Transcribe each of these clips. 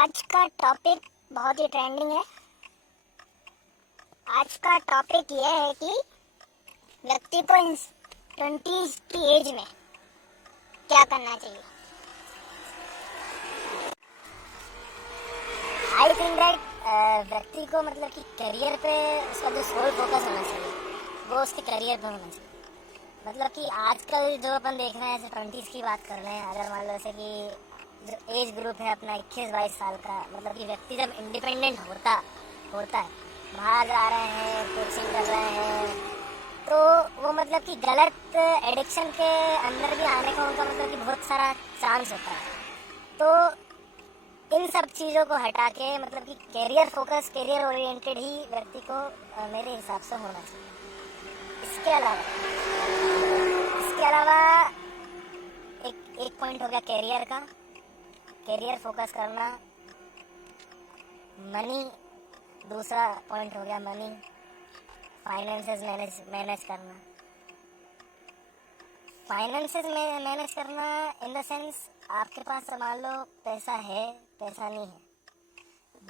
आज का टॉपिक बहुत ही ट्रेंडिंग है। आज का टॉपिक यह है कि व्यक्ति को 20s की एज में क्या करना चाहिए। आई थिंक दैट व्यक्ति को मतलब कि करियर पे उसका जो सोल फोकस होना चाहिए वो उसके करियर पे होना चाहिए। मतलब कि आजकल जो अपन देख रहे हैं जैसे 20s की बात कर रहे हैं, अगर मान लो जैसे कि जो एज ग्रुप है अपना 21-22 साल का, मतलब कि व्यक्ति जब इंडिपेंडेंट होता है, बाहर जा रहे हैं, कोचिंग कर रहे हैं, तो वो मतलब कि गलत एडिक्शन के अंदर भी आने का उनका मतलब कि बहुत सारा चांस होता है। तो इन सब चीज़ों को हटा के मतलब कि करियर ओरिएंटेड ही व्यक्ति को मेरे हिसाब से होना चाहिए। इसके अलावा एक पॉइंट हो गया करियर फोकस करना। मनी, दूसरा पॉइंट हो गया मनी, फाइनेंसेस मैनेज करना। फाइनेंसेस में मैनेज करना इन द सेंस आपके पास मान लो पैसा है, पैसा नहीं है,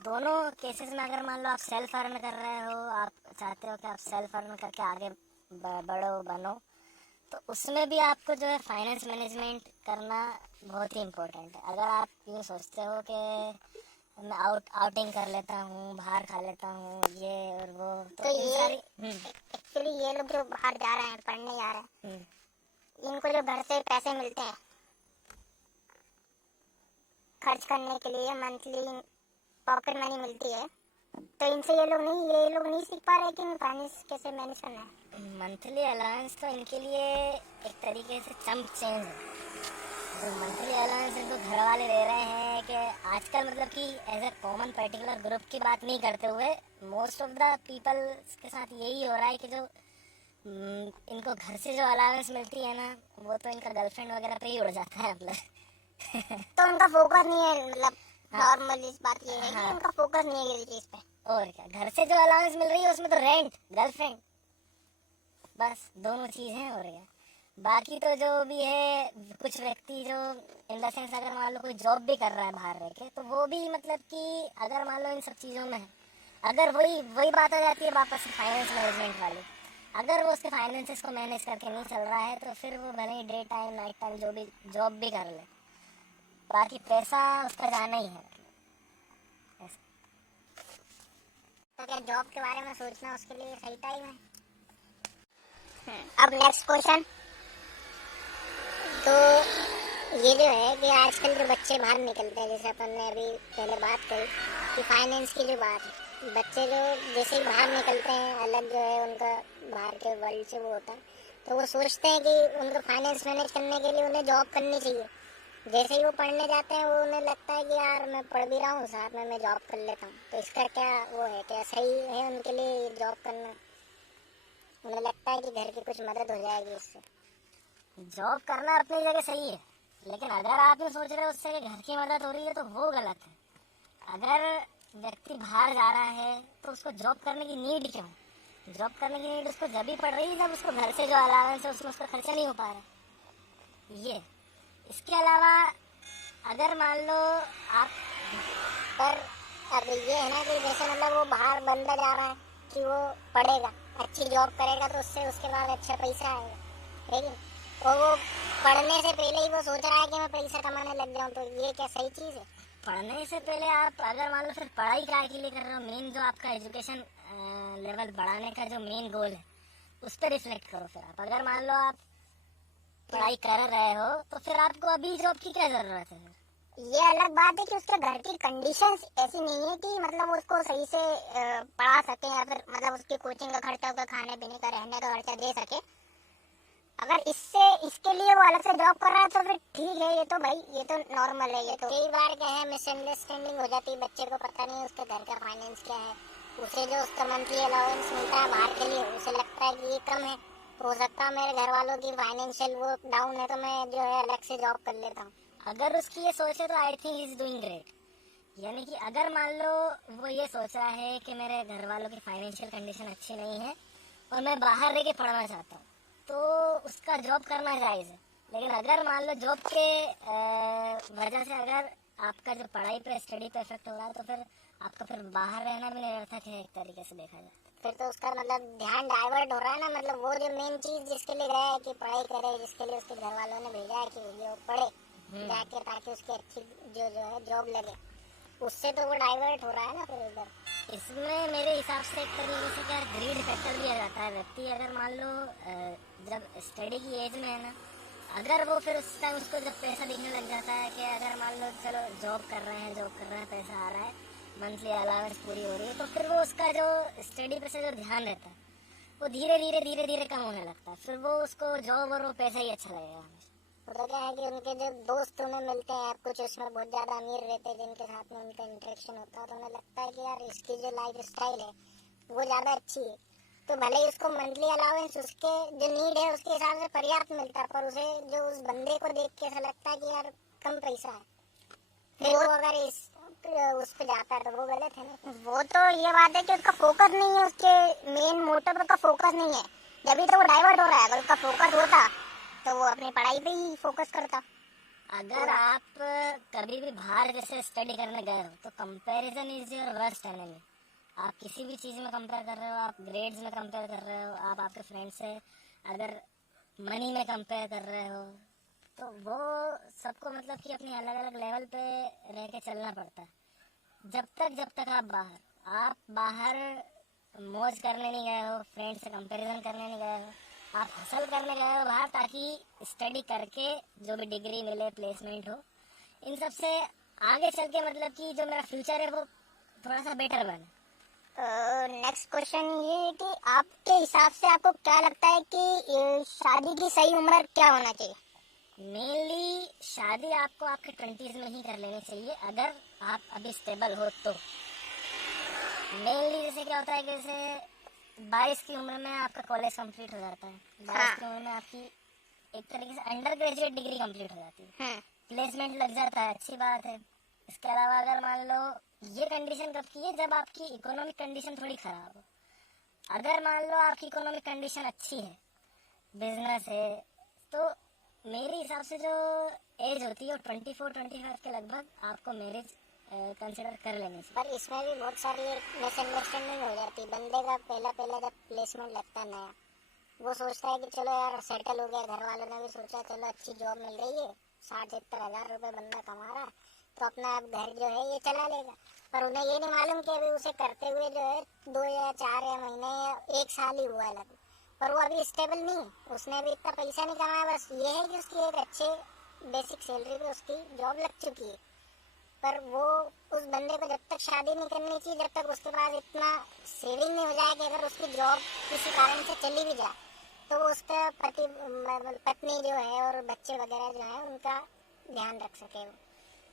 दोनों केसेस में अगर मान लो आप सेल्फ अर्न कर रहे हो, आप चाहते हो कि आप सेल्फ अर्न करके आगे बनो, तो उसमें भी आपको जो है फाइनेंस मैनेजमेंट करना बहुत ही इम्पोर्टेंट है। अगर आप यूँ सोचते हो कि मैं आउटिंग कर लेता हूँ, बाहर खा लेता हूँ, ये और वो, तो ये एक्चुअली ये लोग जो बाहर जा रहे हैं, पढ़ने जा रहे हैं, इनको जो घर से पैसे मिलते हैं खर्च करने के लिए, मंथली पॉकेट मनी मिलती है, तो इनसे ये लोग नहीं सीख पा रहे कि फाइनेंस कैसे मैनेज करना है। मंथली अलाउंस तो इनके लिए एक तरीके से चंप चेंज है। तो मंथली अलाउंस इनको घर वाले दे रहे हैं कि आजकल मतलब कि as a common particular group की बात नहीं करते हुए मोस्ट ऑफ द पीपल के साथ यही हो रहा है कि जो इनको घर से जो अलाउंस मिलती है ना, वो तो इनका गर्लफ्रेंड वगैरह पे ही उड़ जाता है मतलब तो उनका फोकस नहीं है, मतलब नॉर्मल इस बात ये है कि उनका फोकस नहीं है किसी चीज पे। और क्या, घर से जो अलाउंस मिल रही है उसमें तो रेंट, गर्लफ्रेंड, बस दोनों चीजें हो रही है। बाकी तो जो भी है, कुछ व्यक्ति जो इन द सेंस अगर मान लो कोई जॉब भी कर रहा है बाहर रह के, तो वो भी मतलब कि अगर मान लो इन सब चीज़ों में है, अगर वही बात आ जाती है वापस से फाइनेंस मैनेजमेंट वाली, अगर वो उसके फाइनेंसेस को मैनेज करके नहीं चल रहा है तो फिर वो भले ही डे टाइम नाइट टाइम जो भी जॉब भी कर ले, बाकी पैसा उसका जाना ही है। तो क्या जॉब के बारे में सोचना उसके लिए सही टाइम है? अब नेक्स्ट क्वेश्चन, तो ये जो है कि आजकल जो बच्चे बाहर निकलते हैं, जैसे अपन ने अभी पहले बात करी कि फाइनेंस की जो बात है, बच्चे जो जैसे ही बाहर निकलते हैं, अलग जो है उनका बाहर के वर्ल्ड से वो होता है, तो वो सोचते हैं कि उनको फाइनेंस मैनेज करने के लिए उन्हें जॉब करनी चाहिए। जैसे ही वो पढ़ने जाते हैं, वो उन्हें लगता है कि यार मैं पढ़ भी रहा हूँ, साथ में मैं जॉब कर लेता हूँ, तो इसका क्या वो है, क्या सही है उनके लिए जॉब करना? उन्हें लगता है कि घर की कुछ मदद हो जाएगी इससे। जॉब करना अपनी जगह सही है, लेकिन अगर आप ये सोच रहे हो उससे कि घर की मदद हो रही है तो वो गलत है। अगर व्यक्ति बाहर जा रहा है तो उसको जॉब करने की नीड क्यों? जॉब करने की नीड उसको जब भी पड़ रही है जब उसको घर से जो अलाउंस है उसमें उसका खर्चा नहीं हो पा रहा ये। इसके अलावा अगर मान लो आप पर अब ये है ना कि जैसे मतलब वो बाहर बंदा जा रहा है कि वो पढ़ेगा, अच्छी जॉब करेगा तो उससे उसके बाद अच्छा पैसा आएगा, लेकिन और वो पढ़ने से पहले ही वो सोच रहा है कि मैं पैसा कमाने लग जाऊँ, तो ये क्या सही चीज़ है? पढ़ने से पहले आप अगर मान लो फिर पढ़ाई क्या के लिए कर रहे हो, मेन जो आपका एजुकेशन लेवल बढ़ाने का जो मेन गोल है उस पर रिफ्लेक्ट करो। फिर आप अगर मान लो आप पढ़ाई कर रहे हो तो फिर आपको अभी जॉब की क्या ज़रूरत है? ये अलग बात है कि उसके घर की कंडीशंस ऐसी नहीं है कि मतलब उसको सही से पढ़ा सके, या फिर मतलब उसकी कोचिंग का खर्चा, उसका खाने पीने का, रहने का खर्चा दे सके। अगर इसके लिए वो अलग से जॉब कर रहा है तो फिर ठीक है, ये तो भाई ये तो नॉर्मल है। ये तो कई बार क्या है, मिसअंडरस्टैंडिंग हो जाती है, बच्चे को पता नहीं है उसके घर का फाइनेंस क्या है, उसे जो उसका मंथली अलाउंस मिलता है बाहर के लिए उसे लगता है कि ये कम है, हो सकता है मेरे घर वालों की फाइनेंशियल वो डाउन है तो मैं जो है अलग से जॉब कर लेता हूँ। अगर उसकी ये सोच है तो I think is doing great. यानी कि अगर मान लो वो ये सोच रहा है कि मेरे घर वालों की फाइनेंशियल कंडीशन अच्छी नहीं है और मैं बाहर रह के पढ़ना चाहता हूँ, तो उसका जॉब करना जायज़ है। लेकिन अगर मान लो जॉब के वजह से अगर आपका जो पढ़ाई पे स्टडी पे इफेक्ट हो रहा है, तो फिर आपका फिर बाहर रहना भी निरर्थक है एक तरीके से देखा जाए। फिर तो उसका मतलब ध्यान डाइवर्ट हो रहा है ना, मतलब वो जो मेन चीज जिसके लिए गया है कि पढ़ाई करे, जिसके लिए उसके घर वालों ने भेजा है कि ये पढ़े जाके ताकि उसकी अच्छी जो है जॉब लगे, उससे तो वो डाइवर्ट हो रहा है ना फिर उधर। इसमें मेरे हिसाब से एक तरीके से क्या ग्रीड फैक्टर भी आ जाता है। व्यक्ति अगर मान लो जब स्टडी की एज में है ना, अगर वो फिर उस टाइम उसको जब पैसा दिखने लग जाता है कि अगर मान लो चलो जॉब कर रहे हैं, पैसा आ रहा है, मंथली अलाउंस पूरी हो रही है, तो फिर वो उसका जो स्टडी पे से जो ध्यान रहता है वो धीरे धीरे कम होने लगता है। फिर वो उसको जॉब और वो पैसा ही अच्छा लगेगा। तो क्या है कि उनके जो दोस्त उन्हें मिलते हैं, कुछ उसमें बहुत ज्यादा अमीर रहते हैं जिनके साथ में उनका इंटरेक्शन होता है, तो उन्हें लगता है कि यार इसकी जो लाइफ स्टाइल है वो ज्यादा अच्छी है, तो भले ही उसको मंथली अलाउंस उसके जो नीड है उसके हिसाब से पर्याप्त मिलता है, पर उसे जो उस बंदे को देख के ऐसा लगता है कि यार कम पैसा है, फिर वो अगर उस पे जाता है तो वो गलत है ना। वो तो ये बात है कि उसका फोकस नहीं है, उसके मेन मोटिव का फोकस नहीं है, जब तो वो डाइवर्ट हो रहा है। अगर उसका फोकस होता तो वो अपनी पढ़ाई पे ही फोकस करता। अगर आप कभी भी बाहर जैसे स्टडी करने गए हो तो comparison is your worst enemy. आप किसी भी चीज़ में कंपेयर कर रहे हो, आप ग्रेड्स में कंपेयर कर रहे हो, आप आपके फ्रेंड से अगर मनी में कंपेयर कर रहे हो, तो वो सबको मतलब कि अपनी अलग अलग लेवल पे रह के चलना पड़ता है। जब तक आप बाहर मौज करने नहीं गए हो, फ्रेंड से कंपैरिजन करने नहीं गए हो, आप हासिल करने गए हो बाहर ताकि स्टडी करके जो भी डिग्री मिले, प्लेसमेंट हो, इन सब से आगे चल के मतलब कि जो मेरा फ्यूचर है वो थोड़ा सा बेटर बने। नेक्स्ट क्वेश्चन ये है कि आपके हिसाब से आपको क्या लगता है कि शादी की सही उम्र क्या होना चाहिए? मेनली शादी आपको आपके 20s में ही कर लेनी चाहिए अगर आप अभी स्टेबल हो तो। मेनली जैसे क्या होता है कि जैसे 22 की उम्र में आपका कॉलेज कंप्लीट हो जाता है, 22 की उम्र में आपकी एक तरीके से अंडर ग्रेजुएट डिग्री कंप्लीट हो जाती है, प्लेसमेंट लग जाता है, अच्छी बात है। इसके अलावा अगर मान लो ये कंडीशन कब की है, जब आपकी इकोनॉमिक कंडीशन थोड़ी खराब हो। अगर मान लो आपकी इकोनॉमिक कंडीशन अच्छी है, बिजनेस है, तो मेरे हिसाब से जो एज होती है वो 24-25 के लगभग आपको मैरिज कंसिडर कर लेनी चाहिए। पर इसमें भी बहुत सारी मिसअंडरस्टैंडिंग हो जाती है। बंदे का पहला जब प्लेसमेंट लगता है नया, वो सोचता है कि चलो यार सेटल हो गया, घर वालों ने भी सोचा चलो अच्छी जॉब मिल रही है, 60-70 हजार रुपये बंदा कमा रहा है, तो अपना अब घर जो है ये चला लेगा। पर उन्हें ये नहीं मालूम कि अभी उसे करते हुए जो है 2 या 4 या महीने या 1 साल ही हुआ है लगभग, पर वो अभी स्टेबल नहीं, उसने अभी इतना पैसा नहीं कमाया। बस ये है कि उसकी एक अच्छे बेसिक सैलरी पे उसकी जॉब लग चुकी है, पर वो उस बंदे को जब तक शादी नहीं करनी चाहिए जब तक उसके पास इतना सेविंग नहीं हो जाए कि अगर उसकी जॉब किसी कारण से चली भी जाए तो उसका पत्नी जो है और बच्चे वगैरह जो है उनका ध्यान रख सके।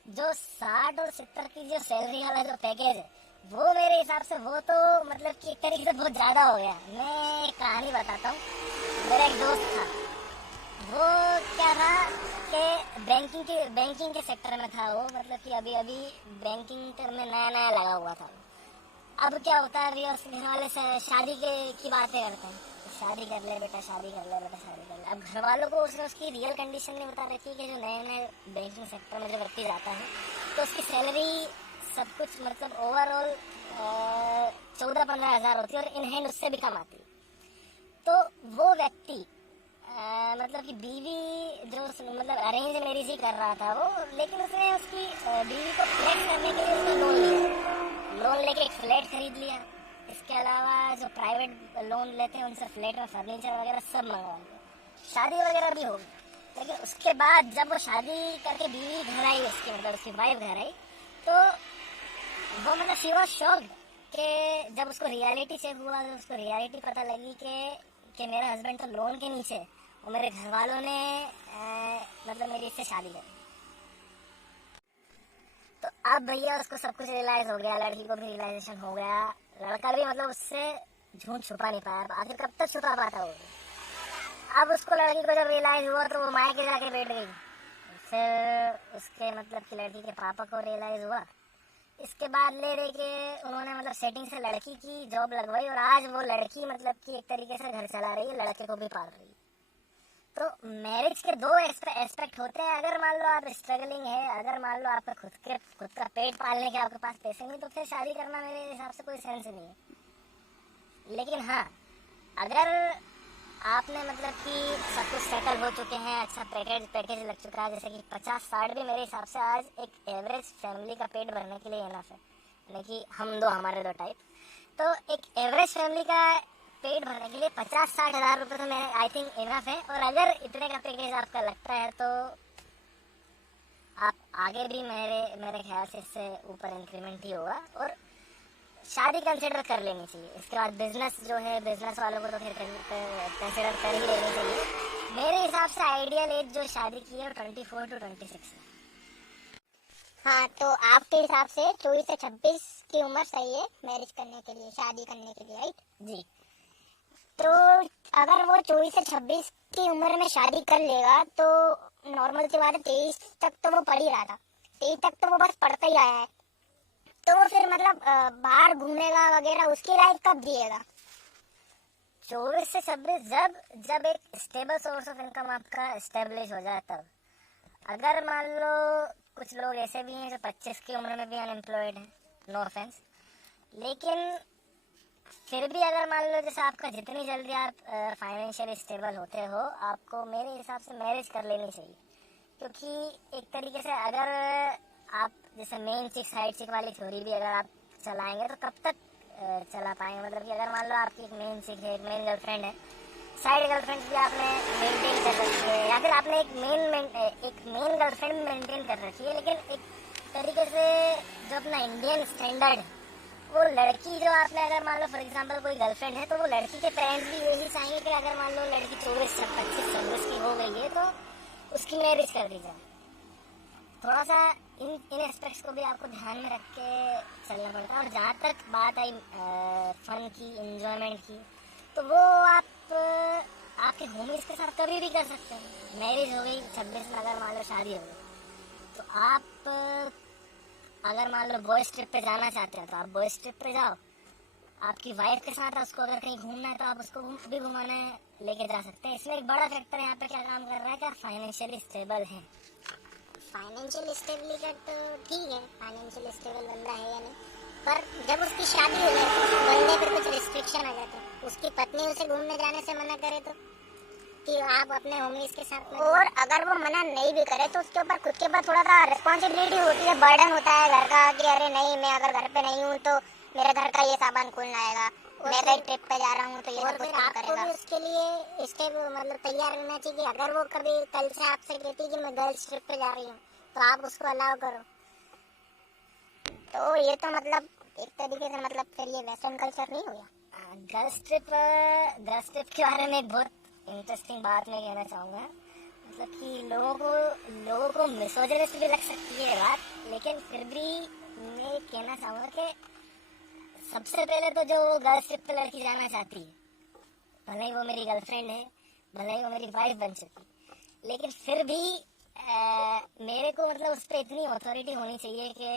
जो 60 और 70 की जो सैलरी वाला जो पैकेज है वो मेरे हिसाब से वो तो मतलब कि एक तरीके से बहुत ज्यादा हो गया। मैं एक कहानी बताता हूँ। मेरा एक दोस्त था, वो क्या था कि बैंकिंग के सेक्टर में था वो, मतलब कि अभी अभी बैंकिंग में नया लगा हुआ था। अब क्या होता है, अभी उसके घर वाले से शादी की बातें करते हैं, शादी कर ले बेटा, शादी कर ले बेटा, शादी कर ले। अब घर वालों को उसकी रियल कंडीशन नहीं बता रही थी कि जो नए बैंकिंग सेक्टर में जो व्यक्ति जाता है तो उसकी सैलरी सब कुछ मतलब ओवरऑल 14-15 हजार होती है और इन हैंड उससे भी कम आती है। तो वो व्यक्ति मतलब कि बीवी जो मतलब अरेंज मैरिज ही कर रहा था वो, लेकिन उसने उसकी बीवी को फ्लैट करने के लिए उसने लोन लेके एक फ्लैट खरीद लिया। इसके अलावा जो प्राइवेट लोन लेते हैं उनसे फ्लैट में फर्नीचर वगैरह सब मंगवा लिया, शादी वगैरह भी हो गई। लेकिन उसके बाद जब वो शादी करके बीवी घर आई, उसकी मतलब उसकी वाइफ घर आई, तो वो मतलब शी वाज शॉक्ड कि जब उसको रियलिटी चेक हुआ, तो उसको रियलिटी पता लगी कि मेरा हस्बैंड तो लोन के नीचे और मेरे घर वालों ने मतलब मेरी इससे शादी करी। तो अब भैया उसको सब कुछ रियलाइज हो गया, लड़की को भी रियलाइजेशन हो गया, लड़का भी मतलब उससे झूठ छुपा नहीं पाया। आखिर कब तक छुपा पाता वो? अब उसको लड़की को जब रियलाइज हुआ तो वो मायके जाके बैठ गई। फिर उसके मतलब कि लड़की के पापा को रियलाइज हुआ। इसके बाद ले रहे के उन्होंने मतलब सेटिंग से लड़की की जॉब लगवाई और आज वो लड़की मतलब कि एक तरीके से घर चला रही है, लड़के को भी पाल रही है। तो मैरिज के दो एस्पेक्ट होते हैं। अगर मान लो आप स्ट्रगलिंग है, अगर मान लो आपका खुद का पेट पालने के आपके पास पैसे नहीं, तो फिर शादी करना मेरे हिसाब से कोई सेंस नहीं है। लेकिन हाँ, अगर आपने मतलब कि सब कुछ सेटल हो चुके हैं, अच्छा पैकेज लग चुका है, जैसे कि 50-60 भी मेरे हिसाब से आज एक एवरेज फैमिली का पेट भरने के लिए इनफ है। यानी कि हमारे दो टाइप, तो एक एवरेज फैमिली का पेट भरने के लिए 50-60 हज़ार रुपये तो मैं आई थिंक इनफ है। और अगर इतने का पैकेज आपका लगता है तो आप आगे भी मेरे ख्याल से इससे ऊपर इंक्रीमेंट ही होगा, और शादी कंसिडर कर लेनी चाहिए। इसके बाद बिजनेस जो है, बिजनेस वालों को तो फिर कंसिडर कर ही लेनी चाहिए। मेरे हिसाब से आइडियल एज जो शादी की है 24 to 26 है। हाँ, तो आपके हिसाब से 24 से 26 की उम्र सही है मैरिज करने के लिए, शादी करने के लिए, राइट जी। तो अगर वो 24 से 26 की उम्र में शादी कर लेगा तो नॉर्मल सी बात है, 23 तक तो वो पढ़ ही रहा था, 23 तक तो वो बस पढ़ता ही आया है, तो वो फिर मतलब बाहर घूमेगा वगैरह, उसकी लाइफ कब जिएगा? 24 से 26 जब एक स्टेबल सोर्स ऑफ इनकम आपका स्टेब्लिश हो जाए तब। अगर मान लो कुछ लोग ऐसे भी हैं जो 25 की उम्र में भी अनएम्प्लॉयड हैं, नो ऑफेंस, लेकिन फिर भी अगर मान लो जैसे आपका जितनी जल्दी आप फाइनेंशियली स्टेबल होते हो, आपको मेरे हिसाब से मैरिज कर लेनी चाहिए। क्योंकि एक तरीके से अगर आप जैसे मेन चिक साइड चिक वाली थ्योरी भी अगर आप चलाएंगे तो कब तक चला पाएंगे? मतलब कि अगर मान लो आपकी एक मेन चिक है, एक मेन गर्लफ्रेंड है, साइड गर्लफ्रेंड भी आपने मेंटेन कर रखी है, या फिर आपने एक मेन गर्लफ्रेंड मेंटेन कर रखी है, लेकिन एक तरीके से जो अपना इंडियन स्टैंडर्ड है, वो लड़की जो आपने अगर मान लो फॉर एग्जांपल कोई गर्लफ्रेंड है, तो वो लड़की के पेरेंट्स भी यही चाहेंगे कि अगर मान लो लड़की 24-25 की हो गई है तो उसकी मैरिज कर दी जाए। थोड़ा सा इन एस्पेक्ट्स को भी आपको ध्यान में रख के चलना पड़ता है। और जहाँ तक बात आई फन की, इंजॉयमेंट की, तो वो आप आपके होमीज के साथ कभी भी कर सकते हैं। मैरिज हो गई 26 में, अगर मान लो शादी हो गई, तो आप अगर मान लो बॉयज ट्रिप पे जाना चाहते हैं तो आप बॉयज ट्रिप पे जाओ, आपकी वाइफ के साथ उसको अगर कहीं घूमना है तो आप उसको भी घुमाने लेके जा सकते हैं। इसमें एक बड़ा फैक्टर यहाँ पे क्या काम कर रहा है कि आप फाइनेंशियली स्टेबल हैं। फाइनेंशियल स्टेबिलिटी तो ठीक है, फाइनेंशियल स्टेबल बंदा है या नहीं, पर जब उसकी शादी हो जाए तो उस बंदे पर कुछ रिस्ट्रिक्शन आ जाते हैं। उसकी पत्नी उसे घूमने जाने से मना करे तो कि आप अपने होमीज के साथ में, और अगर वो मना नहीं भी करे तो उसके ऊपर खुद के ऊपर थोड़ा सा रिस्पॉन्सिबिलिटी होती है, बर्डन होता है घर का कि अरे नहीं, मैं अगर घर पे नहीं हूँ तो मेरे घर का ये सामान खोलना आएगा, मैं कहीं ट्रिप पे जा रहा हूँ तो ये सब कुछ काम करेगा। उसके लिए स्टेप मतलब तैयार रहना चाहिए कि अगर वो कभी कल से आपसे कहती है कि मैं गर्ल्स ट्रिप पे जा रही हूँ तो आप उसको अलाउ करो। तो ये तो मतलब एक तरीके से मतलब फिर ये वेस्टर्न कल्चर नहीं हो गया। गर्ल्स ट्रिप के बारे में एक बहुत इंटरेस्टिंग बात मैं कहना चाहूँगा। मतलब कि लोगों को मिसोजिनिस्ट भी लग सकती है बात, लेकिन फिर भी मैं कहना चाहूँगा कि सबसे पहले तो जो गर्ल्स ट्रिप पे लड़की जाना चाहती है, भले ही वो मेरी गर्लफ्रेंड है, भले ही वो मेरी वाइफ बन चुकी, लेकिन फिर भी मेरे को मतलब उस पर इतनी अथॉरिटी होनी चाहिए कि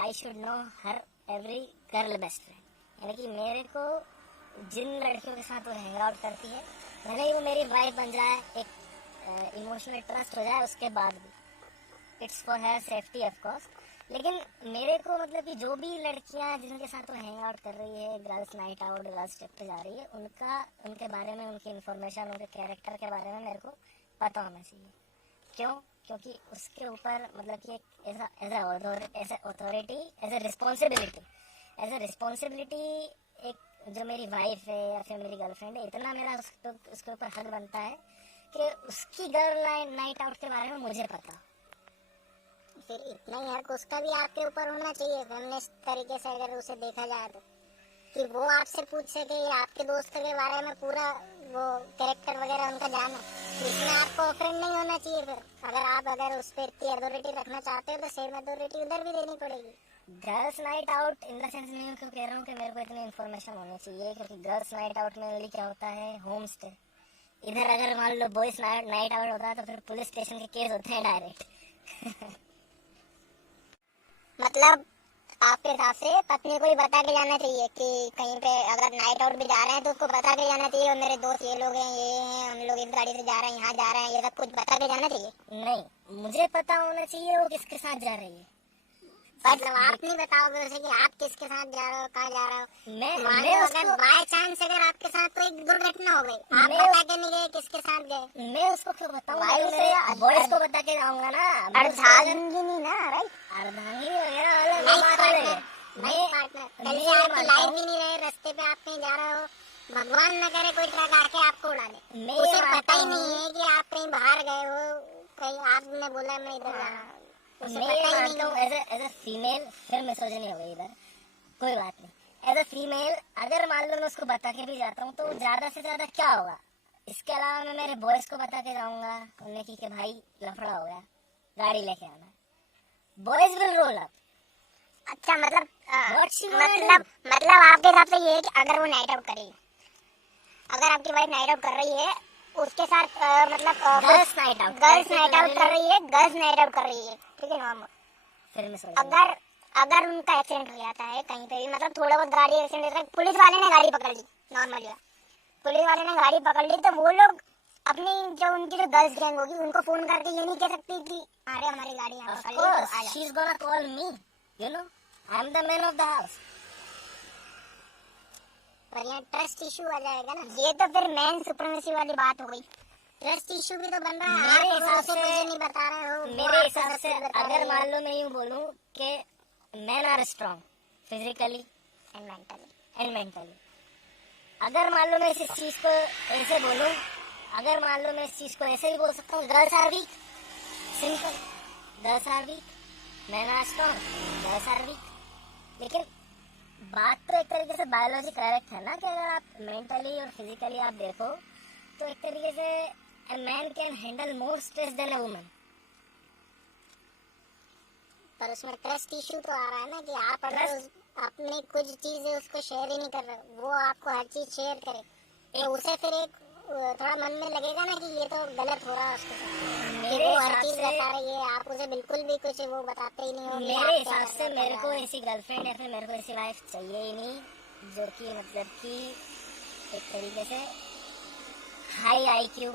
I should know her every girl best friend. यानी कि मेरे को जिन लड़कियों के साथ वो हैंग आउट करती है, भले ही वो मेरी वाइफ बन जाए, एक इमोशनल ट्रस्ट हो जाए, उसके बाद भी it's for her safety of course. लेकिन मेरे को मतलब कि जो भी लड़कियां जिनके साथ वो हैंग आउट कर रही है, girls night out, girls trip पे जा रही है, उनके बारे में, उनकी इन्फॉर्मेशन, उनके कैरेक्टर के बारे में मेरे को पता होना चाहिए। क्यों? क्योंकि उसके ऊपर मतलब कि एक as authority, as a responsibility एक जो मेरी वाइफ है या फिर मेरी गर्लफ्रेंड है, इतना मेरा उसके ऊपर हक बनता है कि उसकी गर्ल नाइट आउट के बारे में मुझे पता। फिर इतना ही हक उसका भी आपके ऊपर होना चाहिए फेमिनिस्ट तरीके से अगर उसे देखा जाए तो, कि वो आपसे पूछ सके आपके दोस्त के बारे में पूरा वो कैरेक्टर वगैरह उनका जानो। इसमें आपको ऑफेंड नहीं होना चाहिए। फिर अगर उस पर इतनी अथॉरिटी रखना चाहते हो तो सेम अथॉरिटी उधर भी देनी पड़ेगी। Girls night out in the sense नहीं क्यों कह रहा हूँ कि मेरे को इतनी इन्फॉर्मेशन होनी चाहिए, क्योंकि गर्ल्स नाइट आउट में क्या होता है, होम स्टे। इधर अगर मान लो बॉयज नाइट आउट होता है तो फिर पुलिस स्टेशन के केस होते हैं डायरेक्ट। मतलब आपके हिसाब से पत्नी को ही बता के जाना चाहिए कि कहीं पे अगर नाइट आउट भी जा रहे हैं तो उसको बता के जाना चाहिए, और मेरे दोस्त ये लोग हैं, ये हैं, हम लोग इस गाड़ी से जा रहे हैं, यहाँ जा रहे हैं, ये सब कुछ बता के जाना चाहिए। नहीं, मुझे पता होना चाहिए वो किसके साथ जा रही है। मतलब आप नहीं बताओगे उसे कि आप किसके साथ जा रहे हो, कहाँ जा रहे हो। मैं अगर बाय चांस अगर आपके साथ कोई दुर्घटना हो गई, आप बता के नहीं गए किसके साथ गए, मैं उसको क्यों बताऊंगा? बॉयज को बता के जाऊंगा ना। अर्धांगिनी नहीं ना, राइट? अर्धांगिनी वगैरह अलग बात है। कल से आपकी लाइफ भी नहीं रहे, रास्ते पे आप कहीं जा रहे हो, भगवान न करे कोई ट्रक आके आपको उड़ा दे, उसे पता ही नहीं है कि आप कहीं बाहर गए हो, कहीं आपने बोला मैं इधर जा रहा हूँ, उसे पता ही नहीं है। एज अ फीमेल फिर मिसोजिनी हो गई इधर, कोई बात नहीं। एज अ फीमेल अगर मान लो मैं उसको बता के भी जाता हूँ तो ज्यादा से ज्यादा क्या होगा? इसके अलावा मैं मेरे बॉयज को बता के जाऊंगा उन्हें कि भाई लफड़ा हो गया, गाड़ी लेके आना। Boys will roll up. अच्छा, मतलब आपके हिसाब से ये है कि अगर वो नाइट आउट करेगी, अगर आपकी वाइफ नाइट आउट कर रही है उसके साथ मतलब गर्ल्स नाइट आउट कर रही है, गर्ल्स नाइट आउट कर रही है, ठीक है नॉर्मल। फिर अगर उनका एक्सीडेंट हो जाता है कहीं पे भी, मतलब थोड़ा बहुत गाड़ी एक्सीडेंट होता है, पुलिस वाले ने गाड़ी पकड़ ली, नॉर्मली पुलिस वाले ने गाड़ी पकड़ ली, तो वो लोग अपनी जो उनकी जो गर्ल्स गैंग होगी उनको फोन करके ये नहीं कह सकती कि अरे हमारी गाड़ी यहाँ पकड़ ली तो आ जाओ। She is gonna call me, you know, I am the man of the house. पर यहाँ ट्रस्ट इशू आ जाएगा ना, ये तो फिर मैन सुप्रीमेसी वाली बात हो गई। ट्रस्ट इशू भी तो बन रहा है। मेरे हिसाब से मुझे नहीं बता रहे हो, मेरे हिसाब से अगर मान लो मैं यूँ बोलूँ कि men are strong physically and mentally, अगर मान लो मैं इस चीज को ऐसे बोलूं, अगर मान लो मैं इस चीज को ऐसे भी बोल सकता हूँ, girls are weak, simple, girls are weak, men are strong, girls are weak. लेकिन बात तो एक तरीके से बायोलॉजी करेक्ट है ना, कि अगर आप मेंटली और फिजिकली आप देखो तो एक तरीके से a man can handle more stress than a woman। पर उसमें ट्रस्ट इशू तो आ रहा है ना कि आप अगर अपनी कुछ चीजें उसको शेयर ही नहीं कर रहे, वो आपको हर चीज शेयर करे, तो उसे फिर एक थोड़ा मन में लगेगा ना कि ये तो गलत हो रहा है उसके साथ। मेरे वो हर चीज बता रही है, आप उसे बिल्कुल भी कुछ वो बताते ही नहीं हो। मेरे हिसाब से मेरे को ऐसी गर्लफ्रेंड या फिर मेरे को ऐसी वाइफ चाहिए ही नहीं, जो कि मतलब कि एक तरीके से high IQ,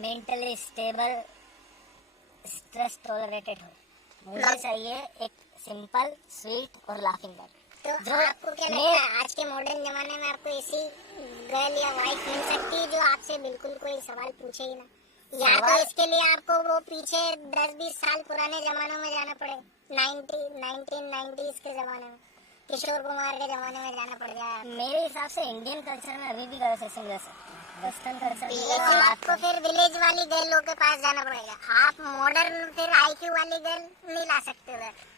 mentally stable, stress tolerated हो। मुझे चाहिए एक सिंपल, स्वीट और लाफिंग गर्ल। तो जो आपको क्या लगता है आज के मॉडर्न जमाने में आपको ऐसी गर्ल या वाइफ मिल सकती है जो आपसे बिल्कुल कोई सवाल पूछे ही ना, या तो इसके लिए आपको वो पीछे 10-20 साल पुराने जमानों में जाना पड़े, 1990s के जमाने में, किशोर कुमार के जमाने में जाना पड़ जाए? मेरे हिसाब से इंडियन कल्चर में अभी भी गर्ल्स ऐसे मिल सकती है, वेस्टर्न कल्चर में आपको फिर विलेज वाली गर्लों के पास जाना पड़ेगा। आप मॉडर्न फिर आईक्यू वाली गर्ल नहीं ला सकते उधर।